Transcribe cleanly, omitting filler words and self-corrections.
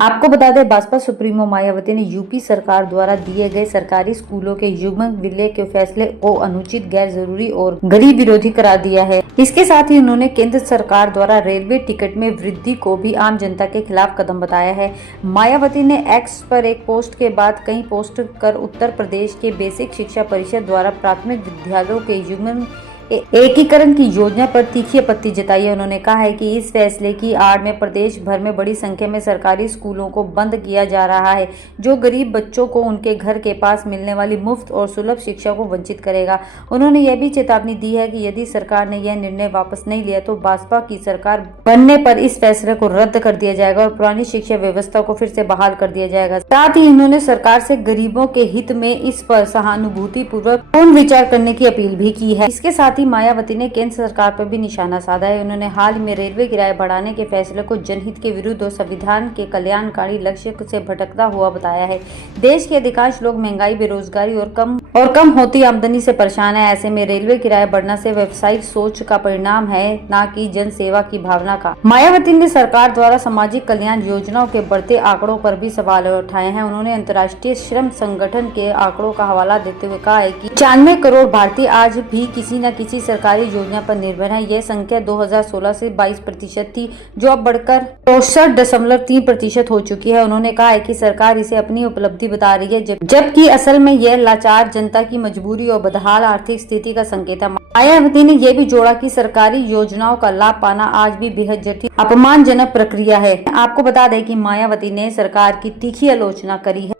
आपको बता दें, भाजपा सुप्रीमो मायावती ने यूपी सरकार द्वारा दिए गए सरकारी स्कूलों के युग्म विलय के फैसले को अनुचित, गैर जरूरी और गरीब विरोधी करार दिया है। इसके साथ ही उन्होंने केंद्र सरकार द्वारा रेलवे टिकट में वृद्धि को भी आम जनता के खिलाफ कदम बताया है। मायावती ने एक्स पर एक पोस्ट के बाद कई पोस्ट कर उत्तर प्रदेश के बेसिक शिक्षा परिषद द्वारा प्राथमिक विद्यालयों के युग्म एकीकरण की योजना पर तीखी आपत्ति जताई है। उन्होंने कहा है कि इस फैसले की आड़ में प्रदेश भर में बड़ी संख्या में सरकारी स्कूलों को बंद किया जा रहा है, जो गरीब बच्चों को उनके घर के पास मिलने वाली मुफ्त और सुलभ शिक्षा को वंचित करेगा। उन्होंने यह भी चेतावनी दी है कि यदि सरकार ने यह निर्णय वापस नहीं लिया तो भाजपा की सरकार बनने पर इस फैसले को रद्द कर दिया जाएगा और पुरानी शिक्षा व्यवस्था को फिर से बहाल कर दिया जाएगा। साथ ही उन्होंने सरकार से गरीबों के हित में इस पर सहानुभूति पूर्वक पूर्ण विचार करने की अपील भी की है। इसके साथ ही मायावती ने केंद्र सरकार पर भी निशाना साधा है। उन्होंने हाल ही में रेलवे किराए बढ़ाने के फैसले को जनहित के विरुद्ध और संविधान के कल्याणकारी लक्ष्य से भटकता हुआ बताया है। देश के अधिकांश लोग महंगाई, बेरोजगारी और कम होती आमदनी से परेशान है। ऐसे में रेलवे किराए बढ़ना से व्यावसायिक सोच का परिणाम है, न कि जन सेवा की भावना का। मायावती ने सरकार द्वारा सामाजिक कल्याण योजनाओं के बढ़ते आंकड़ों पर भी सवाल उठाए हैं। उन्होंने अंतर्राष्ट्रीय श्रम संगठन के आंकड़ों का हवाला देते हुए कहा है कि 95 करोड़ भारतीय आज भी किसी न किसी सरकारी योजना पर निर्भर है। यह संख्या 2016 से 22% थी, जो अब बढ़कर 64.3% हो चुकी है। उन्होंने कहा है कि सरकार इसे अपनी उपलब्धि बता रही है, जबकि असल में यह लाचार जनता की मजबूरी और बदहाल आर्थिक स्थिति का संकेत है। मायावती ने यह भी जोड़ा कि सरकारी योजनाओं का लाभ पाना आज भी बेहद जटिल, अपमानजनक प्रक्रिया है। आपको बता दें कि मायावती ने सरकार की तीखी आलोचना करी है।